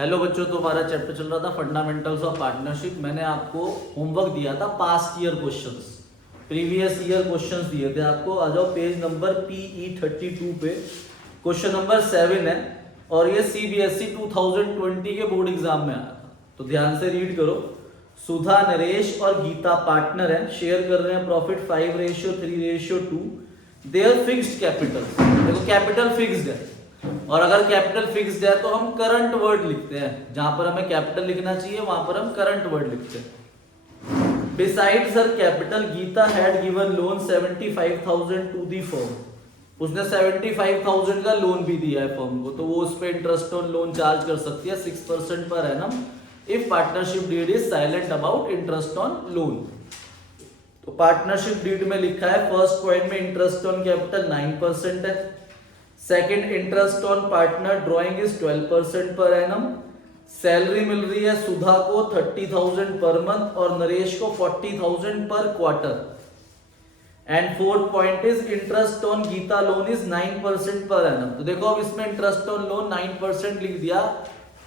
Hello बच्चों, तो हमारा चैप्टर चल रहा था फंडामेंटल्स ऑफ पार्टनरशिप। मैंने आपको होमवर्क दिया था past year questions, previous year questions दिए थे आपको। आ जाओ पेज नंबर PE32 पे, क्वेश्चन नंबर 7 है और ये CBSE 2020 के बोर्ड एग्जाम में आया था। तो ध्यान से रीड करो। सुधा, नरेश और गीता पार्टनर हैं, शेयर कर रहे हैं प्रॉफिट 5:3:2। देयर फिक्स्ड कैपिटल, देखो कैपिटल फिक्स्ड है और अगर कैपिटल फिक्स्ड है तो हम करंट वर्ड लिखते हैं। जहां पर हमें कैपिटल लिखना चाहिए वहां पर हम करंट वर्ड लिखते हैं। Besides her capital, Geeta had given loan 75,000 to the firm. उसने 75,000 का लोन भी दिया है फर्म को, तो वो उस पर इंटरेस्ट ऑन लोन चार्ज कर सकती है 6% पर annum if partnership deed is silent about interest on loan. तो पार्टनरशिप डीड में लिखा है फर्स्ट पॉइंट में इंटरेस्ट ऑन कैपिटल 9% है। Second, interest on partner drawing is 12% per annum. Salary मिल रही है सुधा को 30,000 पर मंथ और नरेश को 40,000 per quarter. And fourth point is interest on Geeta loan is 9% per annum. तो देखो अब इसमें इंटरेस्ट ऑन लोन 9% लिख दिया,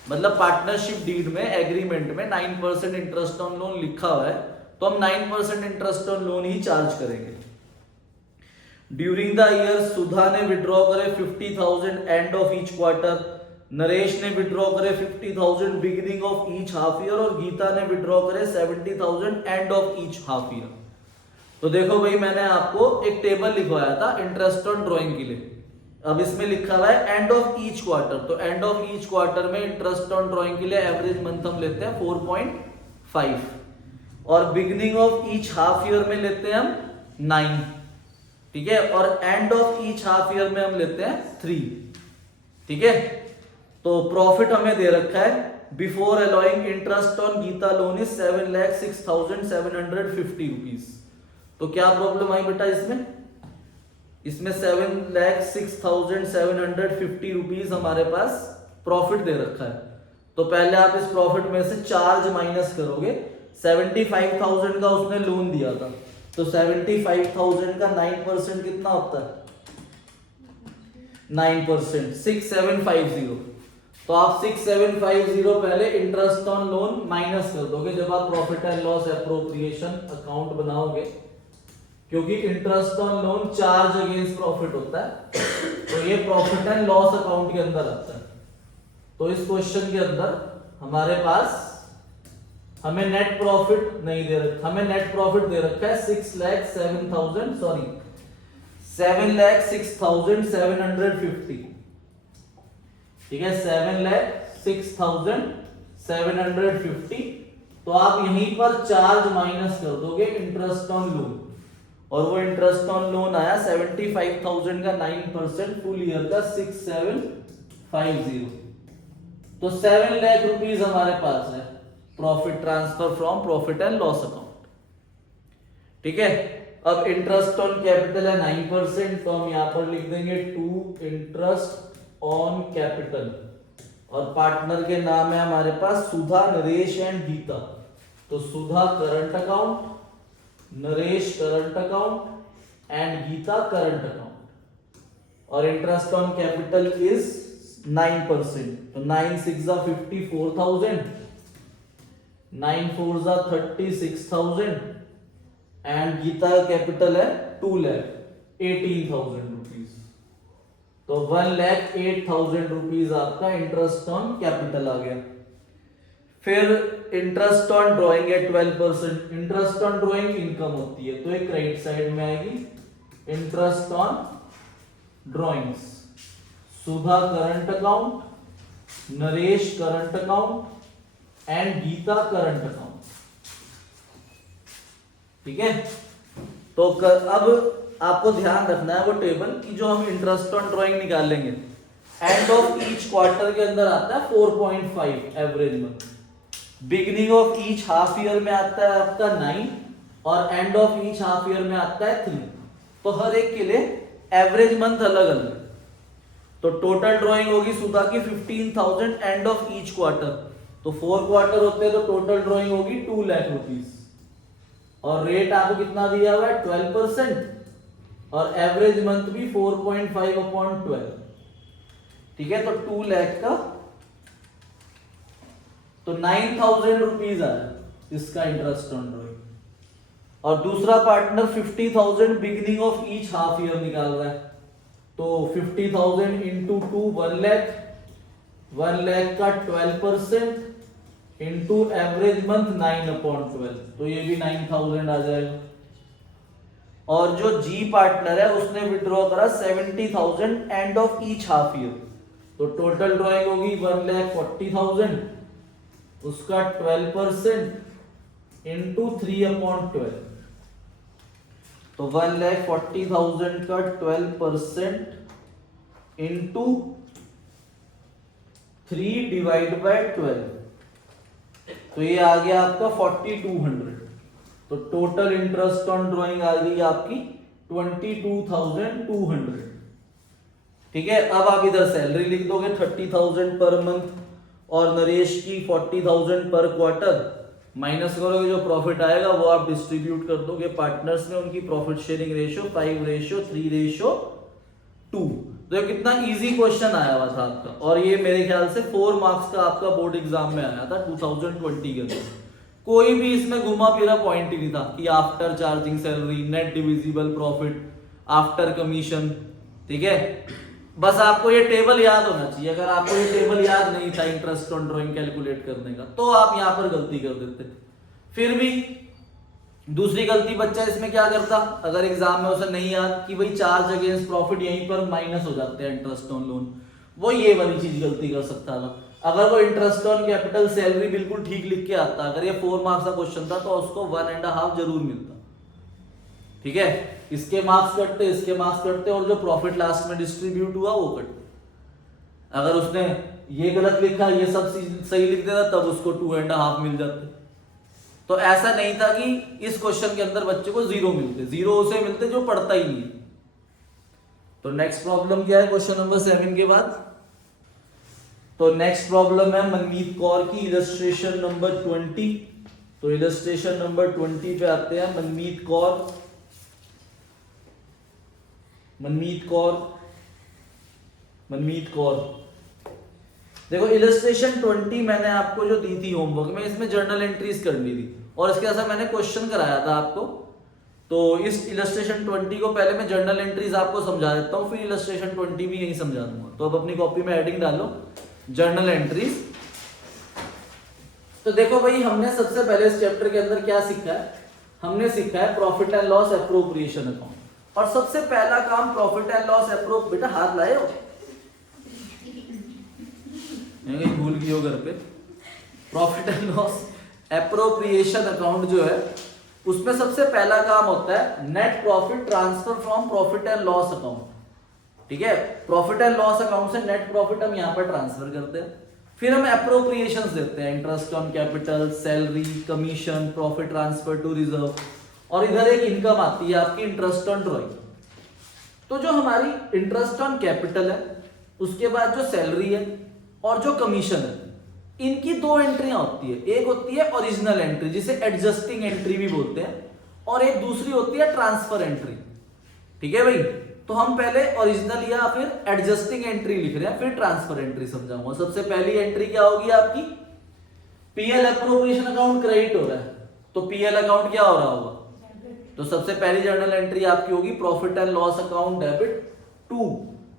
मतलब पार्टनरशिप डीड में एग्रीमेंट में 9% इंटरेस्ट ऑन लोन लिखा हुआ है, तो हम 9% interest on loan he charge करेंगे। ड्यूरिंग द ईयर सुधा ने विड्रॉ करे 50,000 end of each quarter, Naresh ने विड्रॉ करे 50,000 beginning of each half year और गीता ने विड्रॉ करे 70,000 end of each half year. तो देखो भाई, मैंने आपको एक टेबल लिखवाया था इंटरेस्ट ऑन ड्रॉइंग के लिए। अब इसमें लिखा हुआ है एंड ऑफ ईच क्वार्टर, तो एंड ऑफ ईच क्वार्टर में इंटरेस्ट ऑन ड्रॉइंग के लिए एवरेज मंथ हम लेते हैं 4.5 और beginning of each half year में लेते हैं हम 9, ठीक है, और end of each half year में हम लेते हैं 3, ठीक है। तो प्रॉफिट हमें दे रखा है before allowing interest on Geeta loan is 7,06,750 rupees. तो क्या प्रॉब्लम आई बेटा इसमें 7,06,750 रुपीज हमारे पास प्रॉफिट दे रखा है। तो पहले आप इस प्रॉफिट में से चार्ज माइनस करोगे। 75,000 का उसने लोन दिया था, तो 75,000 का 9% कितना होता है 9%, 6,750। तो आप 6,750 पहले इंटरेस्ट ऑन लोन माइनस कर दोगे जब आप profit and loss appropriation account बनाओगे, क्योंकि interest on loan charge against profit होता है, तो ये प्रॉफिट एंड लॉस अकाउंट के अंदर आता है। तो इस क्वेश्चन के अंदर हमारे पास हमें नेट प्रॉफिट नहीं दे रखा, हमें नेट प्रॉफिट दे रखा है 7,06,750, ठीक है, 7,06,750। तो आप यहीं पर चार्ज माइनस कर दोगे इंटरेस्ट ऑन लोन, और वो इंटरेस्ट ऑन लोन आया 75,000 का 9% फुल ईयर का 6,750। तो 7 लाख रुपीज हमारे पास है profit transfer from profit and loss account, ठीक है। अब इंटरेस्ट ऑन कैपिटल है 9%, तो हम यहां पर लिख देंगे टू इंटरेस्ट ऑन कैपिटल, और पार्टनर के नाम है हमारे पास सुधा, नरेश एंड गीता। तो Sudha current account, Naresh current account and Geeta current account, और इंटरेस्ट ऑन कैपिटल इज 9%। तो 9 6 54,000, 9 4 36,000 एंड गीता कैपिटल है 2,18,000 रुपीज। तो 1,08,000 रुपीज आपका इंटरेस्ट ऑन कैपिटल आ गया। फिर इंटरेस्ट ऑन ड्रॉइंग है 12%। इंटरेस्ट ऑन ड्रॉइंग इनकम होती है, तो एक राइट साइड में आएगी interest on drawings, Sudha current account, Naresh current account and Geeta current account, ठीक है। तो अब आपको ध्यान रखना है वो टेबल की जो हम इंटरेस्ट ऑन ड्रॉइंग निकालेंगे, एंड ऑफ ईच क्वार्टर के अंदर आता है 4.5 average month, beginning of each half year में आता है आपका 9 और end of each half year में आता है 3। तो हर एक के लिए एवरेज मंथ अलग अलग। तो टोटल ड्रॉइंग होगी सुधा की 15,000 एंड ऑफ ईच क्वार्टर, तो 4 क्वार्टर होते हैं, तो टोटल ड्रॉइंग होगी 2 लाख रुपीज, और रेट आपको कितना दिया हुआ है 12%, और एवरेज मंथ भी 4.5/12, ठीक है। तो 2 लाख का तो 9,000 रुपीज आया इसका इंटरेस्ट ऑन ड्रॉइंग। और दूसरा partner 50,000 beginning of each half year निकाल रहा है, तो 50,000 इंटू 2 1 लाख, 1 लाख का 12% इंटू एवरेज मंथ 9/12, तो ये भी 9,000 आ जाएगा। और जो जी पार्टनर है उसने विड्रॉ करा 70,000 end of each half year, तो टोटल ड्रॉइंग होगी 1,40,000, उसका 12% इंटू 3/12, तो 1,40,000 का 12% इंटू 3/12, तो ये आ गया आपका 4,200। तो टोटल इंटरेस्ट ऑन ड्रॉइंग आ गई आपकी 22,200। ठीक है, अब आप इधर सैलरी लिख दोगे 30,000 पर मंथ और नरेश की 40,000 पर क्वार्टर, माइनस करोगे जो प्रॉफिट आएगा वो आप डिस्ट्रीब्यूट कर दोगे पार्टनर्स में, उनकी प्रॉफिट शेयरिंग रेशियो 5:3:2। तो ये कितना इजी क्वेश्चन आया हुआ था आपका, और ये मेरे ख्याल से 4 मार्क्स का आपका बोर्ड एग्जाम में आया था 2020 के अंदर। कोई भी इसमें घुमा फिरा पॉइंट ही नहीं था कि after charging salary, net divisible profit, after commission. ठीक है, बस आपको ये टेबल याद होना चाहिए। अगर आपको ये टेबल याद नहीं था इंटरेस्ट ऑन ड्रॉइंग कैलकुलेट करने का, तो आप यहां पर गलती कर देते। फिर भी दूसरी गलती बच्चा इसमें क्या करता, अगर एग्जाम में उसे नहीं याद कि भाई चार्ज अगेंस्ट प्रॉफिट यहीं पर माइनस हो जाते हैं इंटरेस्ट ऑन लोन, वो ये वाली चीज गलती कर सकता था। अगर वो इंटरेस्ट ऑन कैपिटल सैलरी बिल्कुल ठीक लिख के आता, अगर ये 4 मार्क्स का क्वेश्चन था, तो उसको 1.5 जरूर मिलता। ठीक है, इसके मार्क्स कटते, इसके मार्क्स कटते, और जो प्रॉफिट लास्ट में डिस्ट्रीब्यूट हुआ वो कटते। अगर उसने ये गलत लिखा, ये सब सही लिख देता, तब उसको 2.5 मिल जाते। तो ऐसा नहीं था कि इस क्वेश्चन के अंदर बच्चे को 0 मिलते, 0 उसे मिलते जो पढ़ता ही नहीं है। तो नेक्स्ट प्रॉब्लम क्या है क्वेश्चन नंबर 7 के बाद? तो नेक्स्ट प्रॉब्लम है मनमीत कौर की, इलस्ट्रेशन नंबर 20। तो इलस्ट्रेशन नंबर 20 पे आते हैं। मनमीत कौर देखो, इलस्ट्रेशन 20 मैंने आपको जो दी थी होमवर्क में, इसमें जर्नल एंट्रीज करनी थी और इसके साथ मैंने क्वेश्चन कराया था आपको। तो इस इलस्ट्रेशन 20 को पहले मैं जर्नल एंट्रीज आपको समझा देता हूँ, फिर इलस्ट्रेशन 20 भी यही समझा दूंगा। तो अब अपनी कॉपी में हेडिंग डालो जर्नल एंट्रीज। तो देखो भाई, हमने सबसे पहले इस चैप्टर के अंदर क्या सीखा है? हमने सीखा है profit and loss appropriation account. और सबसे पहला काम प्रॉफिट एंड लॉस बेटा हाथ लाए हो, भूल गई हो घर पे। Profit and loss appropriation account जो है, उसमें सबसे पहला काम होता है net profit transfer from profit and loss account. ठीक है, प्रॉफिट एंड लॉस अकाउंट से नेट प्रॉफिट हम यहां पर ट्रांसफर करते हैं। फिर हम एप्रोप्रिएशंस देते हैं, interest on capital, salary, commission, profit transfer to reserve, और इधर एक इनकम आती है आपकी इंटरेस्ट ऑन ड्रॉइंग। तो जो हमारी इंटरेस्ट ऑन कैपिटल है, उसके बाद जो सैलरी है और जो कमीशन है, इनकी 2 एंट्रियां होती है। एक होती है ओरिजिनल एंट्री, जिसे एडजस्टिंग एंट्री भी बोलते हैं, और एक दूसरी होती है ट्रांसफर एंट्री। ठीक है भाई, तो हम पहले ओरिजिनल या फिर एडजस्टिंग एंट्री लिख रहे हैं, फिर ट्रांसफर एंट्री समझाऊंगा। सबसे पहली एंट्री क्या होगी आपकी? पीएल एप्रोप्रिएशन अकाउंट क्रेडिट हो रहा है, तो पीएल अकाउंट क्या हो रहा होगा? तो सबसे पहली जर्नल एंट्री आपकी होगी profit and loss account debit to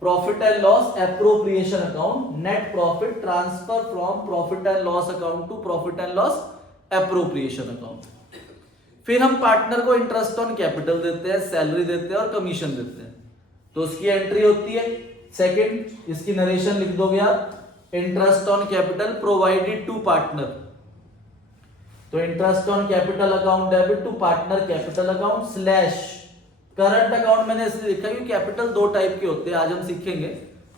profit and loss appropriation account, net profit transfer from profit and loss account to profit and loss appropriation account. फिर हम पार्टनर को इंटरेस्ट ऑन कैपिटल देते हैं, salary देते हैं और कमीशन देते हैं, तो उसकी एंट्री होती है सेकंड। इसकी नरेशन लिख दोगे आप, interest on capital provided to partner. तो interest on capital account debit to partner capital account slash current account. मैंने इसलिए लिखा क्योंकि कैपिटल 2 टाइप के होते हैं, आज हम सीखेंगे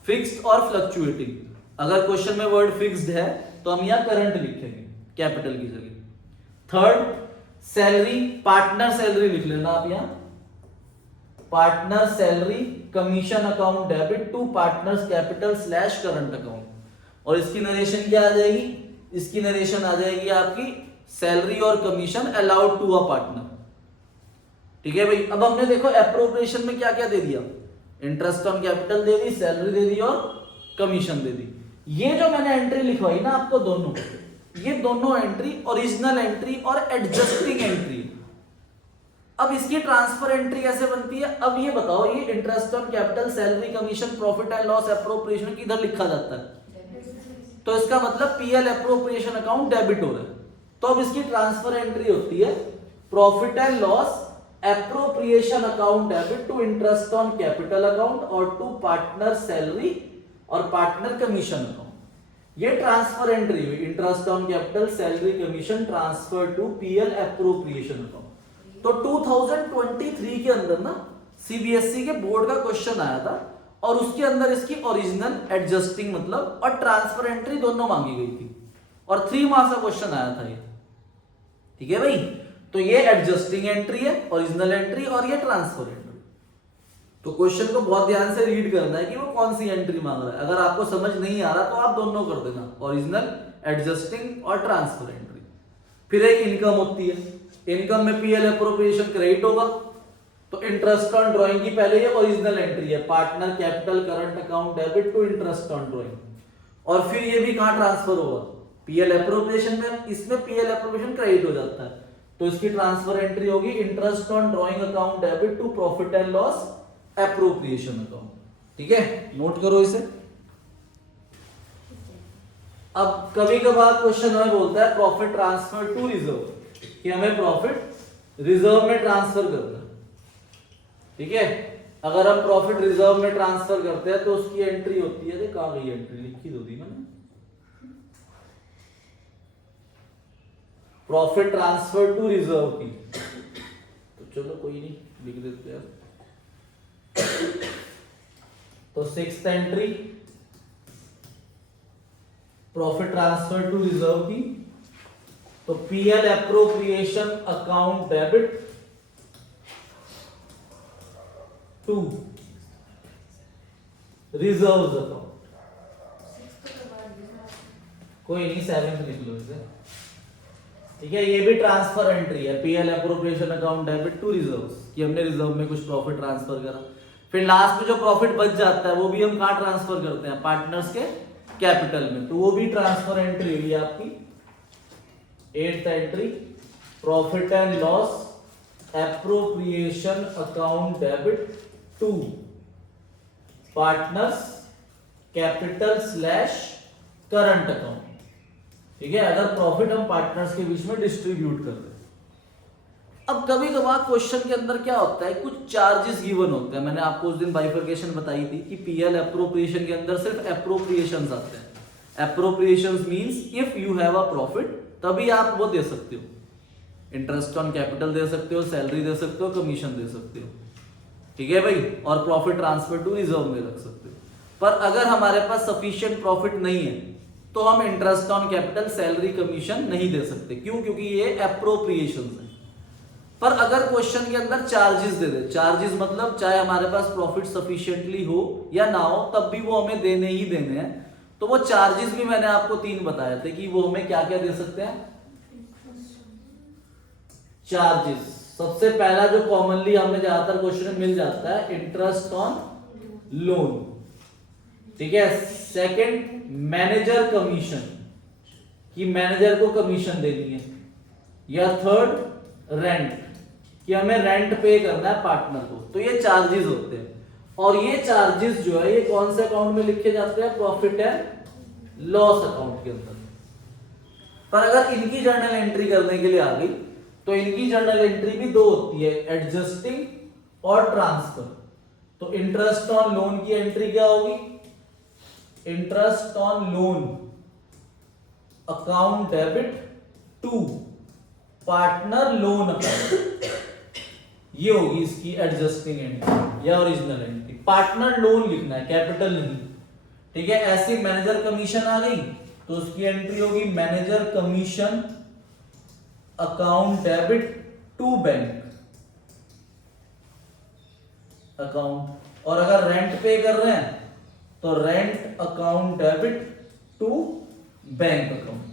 फिक्स्ड और फ्लक्चुएटिंग। अगर क्वेश्चन में वर्ड फिक्स्ड है तो हम यहां करंट लिखेंगे कैपिटल की जगह। थर्ड, सैलरी, पार्टनर सैलरी लिख लेना आप यहां, partner salary commission account debit to partners capital slash current account. और इसकी नरेशन क्या आ जाएगी? इसकी नरेशन आ जाएगी आपकी सैलरी और commission allowed to a partner. ठीक है भाई, अब हमने देखो एप्रोप्रिएशन में क्या क्या दे दिया, इंटरेस्ट ऑन कैपिटल दे दी, सैलरी दे दी और कमीशन दे दी। ये जो मैंने एंट्री लिखवाई ना आपको दोनों, ये दोनों एंट्री ओरिजिनल एंट्री और एडजस्टिंग एंट्री। अब इसकी ट्रांसफर एंट्री कैसे बनती है? अब ये बताओ, ये interest on capital, salary, commission, profit and loss, appropriation किधर लिखा जाता है? तो इसका मतलब पीएल एप्रोप्रिएशन अकाउंट डेबिट हो रहा है। तो अब इसकी ट्रांसफर एंट्री होती है profit and loss appropriation account debit to interest on capital account और टू पार्टनर सैलरी और पार्टनर कमीशन अकाउंट। ये ट्रांसफर एंट्री हुई, interest on capital, salary, commission transfer to PL appropriation account. तो 2023 के अंदर ना सीबीएसई के बोर्ड का क्वेश्चन आया था और उसके अंदर इसकी ओरिजिनल, एडजस्टिंग मतलब और ट्रांसफर एंट्री दोनों मांगी गई थी और 3 मार्क्स का क्वेश्चन आया था ये। ठीक है भाई, तो ये एडजस्टिंग एंट्री है, ओरिजिनल एंट्री, और ये ट्रांसफर एंट्री। तो क्वेश्चन को बहुत ध्यान से रीड करना है कि वो कौन सी एंट्री मांग रहा है। अगर आपको समझ नहीं आ रहा तो आप दोनों कर देना, ओरिजिनल, एडजस्टिंग और ट्रांसफर एंट्री। फिर एक इनकम होती है, इनकम में पीएल एप्रोप्रिएशन क्रेडिट होगा, तो इंटरेस्ट ऑन ड्राइंग की पहले ये ओरिजिनल एंट्री है, partner capital current account debit to interest on drawing, और फिर ये भी कहां ट्रांसफर होगा? पीएल एप्रोप्रिएशन में। इसमें पीएल एप्रोप्रिएशन क्रेडिट हो जाता है, तो इसकी ट्रांसफर एंट्री होगी interest on drawing account debit to profit and loss appropriation account. ठीक है, नोट करो इसे। अब कभी कभार क्वेश्चन हमें बोलता है प्रॉफिट ट्रांसफर टू रिजर्व, कि हमें प्रॉफिट रिजर्व में ट्रांसफर करना है। ठीक है, अगर हम प्रॉफिट रिजर्व में ट्रांसफर करते हैं तो उसकी एंट्री होती है, कहां गई एंट्री? लिखी तो थी मैंने, प्रॉफिट ट्रांसफर टू रिजर्व की। तो चलो कोई नहीं, लिख देते हैं। तो 6th entry profit transfer to reserve की, तो PL appropriation account debit to reserves account. कोई नहीं, 7th लिख लो इसे। ठीक है, ये भी ट्रांसफर एंट्री है, PL appropriation account debit to reserves, कि हमने रिजर्व में कुछ प्रॉफिट ट्रांसफर करा। फिर लास्ट में जो प्रॉफिट बच जाता है वो भी हम कहां ट्रांसफर करते हैं? पार्टनर्स के कैपिटल में, तो वो भी ट्रांसफर एंट्री हुई आपकी 8th entry profit and loss appropriation account debit to partners capital slash current account. ठीक है, अगर प्रॉफिट हम पार्टनर्स के बीच में डिस्ट्रीब्यूट कर रहे हैं। अब कभी कभार क्वेश्चन के अंदर क्या होता है, कुछ चार्जेस गिवन होते हैं। मैंने आपको उस दिन बाइफर्केशन बताई थी कि पीएल एप्रोप्रिएशन के अंदर सिर्फ एप्रोप्रिएशंस आते हैं। Appropriations means if you have a profit तभी आप वो दे सकते हो, इंटरेस्ट ऑन कैपिटल दे सकते हो, सैलरी दे सकते हो, कमीशन दे सकते हो। ठीक है भाई, और प्रॉफिट ट्रांसफर टू रिजर्व में रख सकते हो। पर अगर हमारे पास सफिशिएंट प्रॉफिट नहीं है तो हम interest on capital, salary, commission नहीं दे सकते। क्यों? क्योंकि ये एप्रोप्रिएशंस है। पर अगर क्वेश्चन के अंदर चार्जेस दे दे, चार्जेस मतलब चाहे हमारे पास प्रॉफिट सफिशिएंटली हो या ना हो तब भी वो हमें देने ही देने हैं, तो वो चार्जेस भी मैंने आपको 3 बताए थे कि वो हमें क्या क्या दे सकते हैं। चार्जेस सबसे पहला जो कॉमनली हमें ज्यादातर क्वेश्चन में मिल जाता है, इंटरेस्ट ऑन लोन। ठीक है, सेकंड मैनेजर कमीशन, कि मैनेजर को कमीशन देनी है, या थर्ड रेंट, कि हमें रेंट पे करना है पार्टनर को। तो ये चार्जेस होते हैं, और ये चार्जेस जो है ये कौन से अकाउंट में लिखे जाते हैं? प्रॉफिट एंड लॉस अकाउंट के अंदर। पर अगर इनकी जर्नल एंट्री करने के लिए आ गई तो इनकी जर्नल एंट्री भी 2 होती है, एडजस्टिंग और ट्रांसफर। तो इंटरेस्ट ऑन लोन की एंट्री क्या होगी? Interest on loan account debit to partner loan account, ये होगी इसकी एडजस्टिंग एंट्री या ओरिजिनल एंट्री। पार्टनर लोन लिखना है, कैपिटल नहीं। ठीक है, ऐसी मैनेजर कमीशन आ गई तो उसकी एंट्री होगी manager commission account debit to bank account. और अगर रेंट पे कर रहे हैं तो rent account debit to bank account.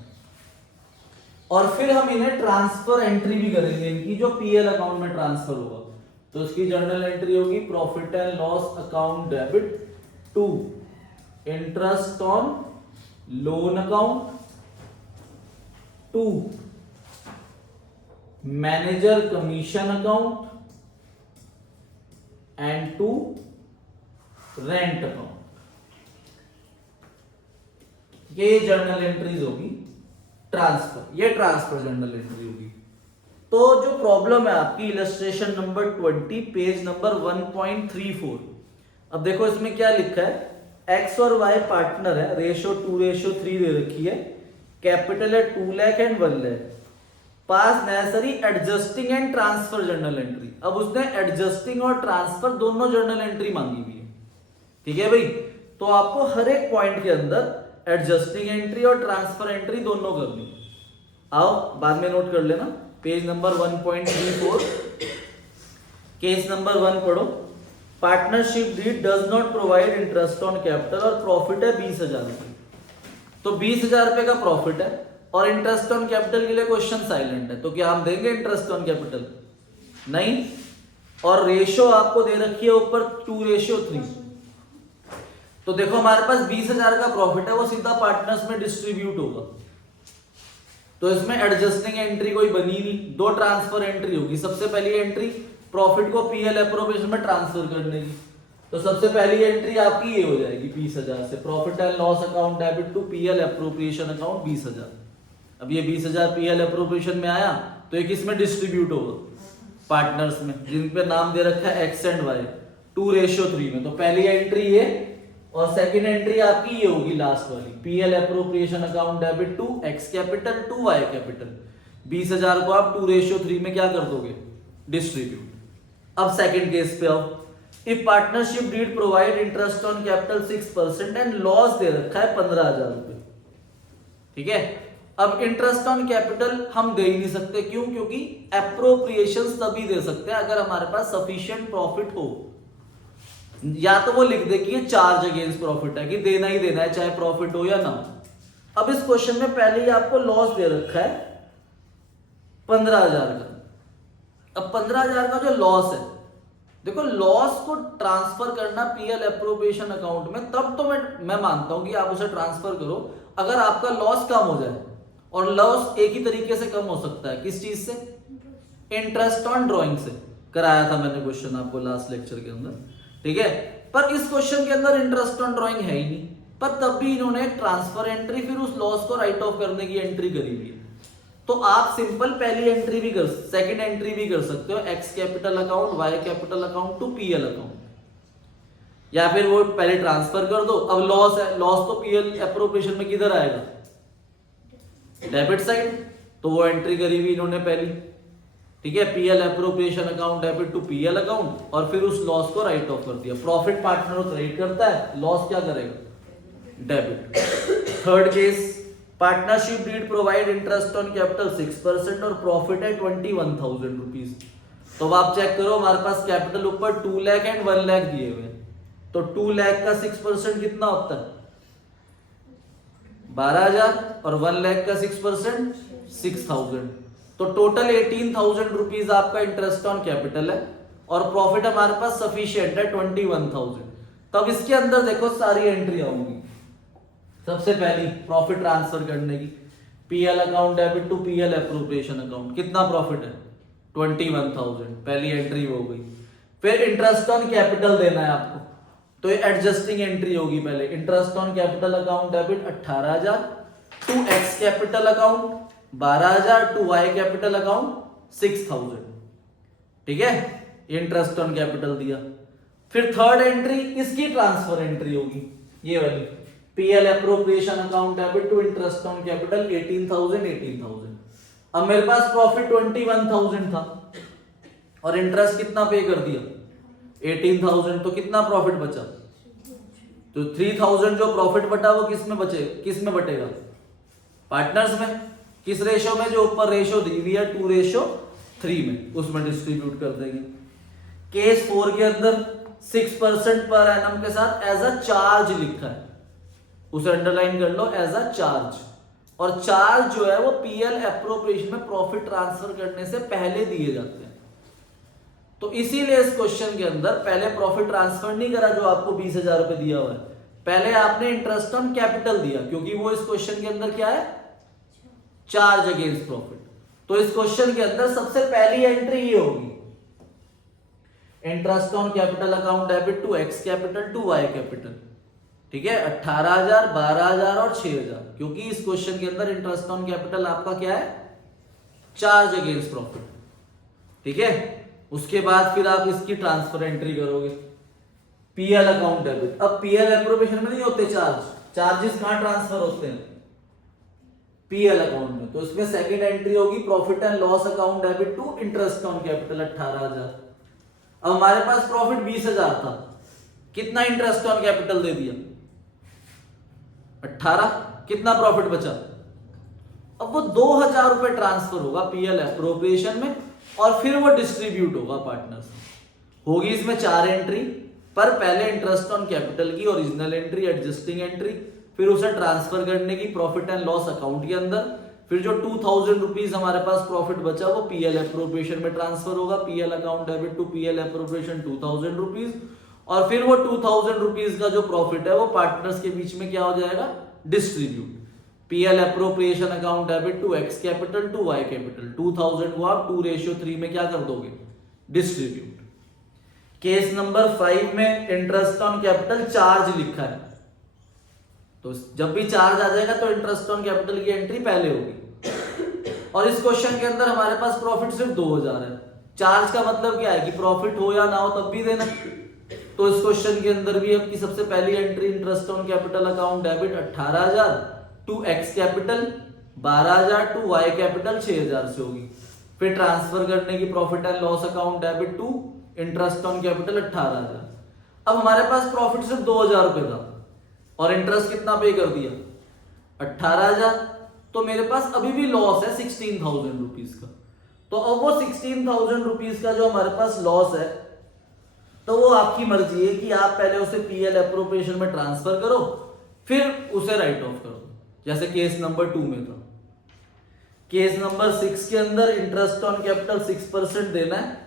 और फिर हम इन्हें ट्रांसफर एंट्री भी करेंगे, इनकी जो पीएल अकाउंट में ट्रांसफर होगा तो उसकी जर्नल एंट्री होगी profit and loss account debit to interest on loan account to manager commission account and to rent account. ये जर्नल एंट्रीज होगी ट्रांसफर, ये ट्रांसफर जर्नल एंट्री होगी। तो जो प्रॉब्लम है आपकी इलस्ट्रेशन नंबर 20 पेज नंबर 1.34, अब देखो इसमें क्या लिखा है, एक्स और वाई पार्टनर है, रेशो 2:3 दे रखी है, कैपिटल है 2 lakh and 1 lakh, pass necessary adjusting and transfer journal entry. अब उसने एडजस्टिंग और ट्रांसफर दोनों जर्नल एंट्री मांगी हुई है, ठीक है भाई। तो आपको हर एक पॉइंट के अंदर एडजस्टिंग एंट्री और ट्रांसफर एंट्री दोनों करनी। आओ बाद में नोट कर लेना, पेज नंबर 1.34 केस नंबर 1 पढ़ो। Partnership deed does not provide interest on capital और प्रॉफिट है 20,000 रुपए। तो 20,000 रुपए का प्रॉफिट है और इंटरेस्ट ऑन कैपिटल के लिए क्वेश्चन साइलेंट है, तो क्या हम देंगे इंटरेस्ट ऑन कैपिटल? नहीं। और रेशो आपको दे रखी है ऊपर 2:3। तो देखो हमारे पास 20,000 का प्रॉफिट है, वो सीधा पार्टनर्स में डिस्ट्रीब्यूट होगा, तो इसमें एडजस्टिंग एंट्री कोई बनी नहीं, दो ट्रांसफर एंट्री होगी। सबसे पहली एंट्री प्रॉफिट को पीएल एप्रोप्रिएशन में ट्रांसफर करने की, तो सबसे पहली एंट्री आपकी ये हो जाएगी 20,000 से, profit and loss account debit to PL appropriation account 20,000। अब ये 20,000 पीएल एप्रोप्रिएशन में आया तो ये किस में डिस्ट्रीब्यूट होगा? पार्टनर्स में, जिन पे नाम दे रखा है एक्स एंड वाई, 2:3 में। तो पहली एंट्री ये और सेकंड एंट्री आपकी ये होगी लास्ट वाली, PL appropriation account debit to X capital to Y capital. 20,000 को आप 2:3 में क्या कर दोगे? डिस्ट्रीब्यूट। अब सेकंड केस पे आओ। If partnership deed provide interest on capital 6% and loss दे रखा है 15,000 रुपए, ठीक है। अब इंटरेस्ट ऑन कैपिटल हम दे ही नहीं सकते, क्यों? क्योंकि एप्रोप्रिएशन तभी दे सकते हैं अगर हमारे पास सफिशिएंट प्रॉफिट हो, या तो वो लिख दे कि ये चार्ज अगेंस्ट प्रॉफिट है, कि देना ही देना है चाहे प्रॉफिट हो या ना हो। अब इस क्वेश्चन में पहले ही आपको लॉस दे रखा है 15,000 का। अब 15,000 का जो लॉस है, देखो लॉस को ट्रांसफर करना पीएल एप्रोप्रिएशन अकाउंट में, तब तो मैं मानता हूं कि आप उसे ट्रांसफर करो अगर आपका लॉस कम हो जाए, और लॉस एक ही तरीके से कम हो सकता है, किस चीज से? इंटरेस्ट ऑन ड्रॉइंग से। कराया था मैंने क्वेश्चन आपको लास्ट लेक्चर के अंदर, ठीक है। पर इस क्वेश्चन के अंदर इंटरेस्ट ऑन ड्रॉइंग है ही नहीं, पर तब भी इन्होंने ट्रांसफर एंट्री फिर उस लॉस को राइट ऑफ करने की एंट्री करी हुई है। तो आप सिंपल पहली एंट्री भी कर, सेकंड एंट्री भी कर सकते हो, X capital account Y capital account to PL account, या फिर वो पहले ट्रांसफर कर दो। अब लॉस है, लॉस तो पीएल एप्रोप्रिएशन में किधर आएगा? डेबिट साइड, तो वो एंट्री करी हुई इन्होंने पहली, ठीक है। PL appropriation account debit to PL account, और फिर उस लॉस को राइट ऑफ कर दिया। प्रॉफिट पार्टनर को क्रेडिट करता है, लॉस क्या करेगा? Debit. Third case, partnership deed provide interest on capital 6% और प्रॉफिट है 21,000 रुपीज। तो अब आप चेक करो, हमारे पास कैपिटल ऊपर 2 लाख एंड 1 लाख दिए हुए, तो 2 लाख का 6% कितना होता है? 12,000, और 1 लाख का 6% 6,000। तो टोटल 18,000 रुपीज आपका इंटरेस्ट ऑन कैपिटल है, और प्रॉफिट हमारे पास सफिशिएंट है 21,000। तब इसके अंदर देखो सारी एंट्री आऊंगी। सबसे पहली प्रॉफिट ट्रांसफर करने की, PL account debit to PL appropriation account, कितना प्रॉफिट है? 21,000, पहली एंट्री हो गई। फिर इंटरेस्ट ऑन कैपिटल देना है आपको, तो ये एडजस्टिंग एंट्री होगी। पहले interest on capital account debit 18,000 to X capital account 12,000 to Y capital account 6,000, ठीक है। इंटरेस्ट ऑन कैपिटल दिया। फिर थर्ड एंट्री इसकी ट्रांसफर एंट्री होगी, ये वाली, PL appropriation account debit to interest on capital 18,000। अब मेरे पास प्रॉफिट 21,000 था और इंटरेस्ट कितना पे कर दिया? 18,000। तो कितना प्रॉफिट बचा? तो 3,000 जो प्रॉफिट बटा वो किस में बचे, किस में बटेगा? पार्टनर्स में। किस रेशो में? जो ऊपर रेशो दी हुई है 2:3 में, उसमें डिस्ट्रीब्यूट कर देंगे। केस 4 के अंदर 6% पर एनम के साथ एज अ चार्ज लिखा है, उसे अंडरलाइन कर लो, एज अ चार्ज। और चार्ज जो है वो पीएल एप्रोप्रिएशन में प्रॉफिट ट्रांसफर करने से पहले दिए जाते हैं। तो इसीलिए इस क्वेश्चन के अंदर पहले प्रॉफिट ट्रांसफर नहीं करा, जो आपको 20,000 रुपए दिया हुआ है, पहले आपने इंटरेस्ट ऑन कैपिटल दिया, क्योंकि वो इस क्वेश्चन के अंदर क्या है? Charge against profit. तो इस क्वेश्चन के अंदर सबसे पहली एंट्री ये होगी, interest on capital account debit to X capital to Y capital. ठीक है, 18,000, 12,000 और 6,000, क्योंकि इस क्वेश्चन के अंदर इंटरेस्ट ऑन कैपिटल आपका क्या है, चार्ज अगेंस्ट प्रॉफिट। ठीक है, उसके बाद फिर आप इसकी ट्रांसफर एंट्री करोगे, पीएल अकाउंट डेबिट। अब पीएल एप्रोप्रिएशन में नहीं होते चार्जेस कहां ट्रांसफर होते हैं, पीएल अकाउंट में। तो इसमें सेकंड एंट्री होगी profit and loss account debit to interest on capital 18,000। अब हमारे पास प्रॉफिट 20,000 था, कितना इंटरेस्ट ऑन कैपिटल दे दिया, 18, कितना प्रॉफिट बचा। अब वो 2,000 रुपए ट्रांसफर होगा पीएल एप्रोप्रिएशन में और फिर वो डिस्ट्रीब्यूट होगा पार्टनर्स। होगी इसमें 4 एंट्री, पर पहले इंटरेस्ट ऑन कैपिटल की ओरिजिनल एंट्री, एडजस्टिंग एंट्री, फिर उसे ट्रांसफर करने की प्रॉफिट एंड लॉस अकाउंट के अंदर, फिर जो 2,000 रुपीज हमारे पास प्रॉफिट बचा वो पीएल एप्रोप्रिएशन में ट्रांसफर होगा, PL account debit to PL appropriation 2,000 rupees, और फिर वो 2,000 रुपीज का जो प्रॉफिट है वो पार्टनर्स के बीच में क्या हो जाएगा, distribute. PL appropriation account debit to X capital to Y capital, 2,000 को आप 2:3 में क्या कर दोगे, डिस्ट्रीब्यूट। केस नंबर 5 में इंटरेस्ट ऑन कैपिटल चार्ज लिखा है, तो जब भी चार्ज आ जाएगा तो इंटरेस्ट ऑन कैपिटल की एंट्री पहले होगी। और इस क्वेश्चन के अंदर हमारे पास प्रॉफिट सिर्फ 2,000 है। चार्ज का मतलब क्या है कि प्रॉफिट हो या ना हो तब भी देना। तो इस क्वेश्चन के अंदर भी आपकी सबसे पहली entry interest on capital account debit 18,000 to X capital 12,000 to Y capital 6,000 से होगी। फिर ट्रांसफर करने की profit and loss account debit to interest on capital 18,000। अब हमारे पास प्रॉफिट सिर्फ 2,000 रुपए था और इंटरेस्ट कितना पे कर दिया, 18,000। तो मेरे पास अभी भी लॉस है 16,000 रुपीज का। तो अब वो 16,000 रुपीज का जो हमारे पास लॉस है, तो वो आपकी मर्जी है कि आप पहले उसे पीएल एप्रोप्रिएशन में ट्रांसफर करो, फिर उसे राइट ऑफ करो, जैसे केस नंबर 2 में था। केस नंबर 6 के अंदर इंटरेस्ट ऑन कैपिटल 6% देना है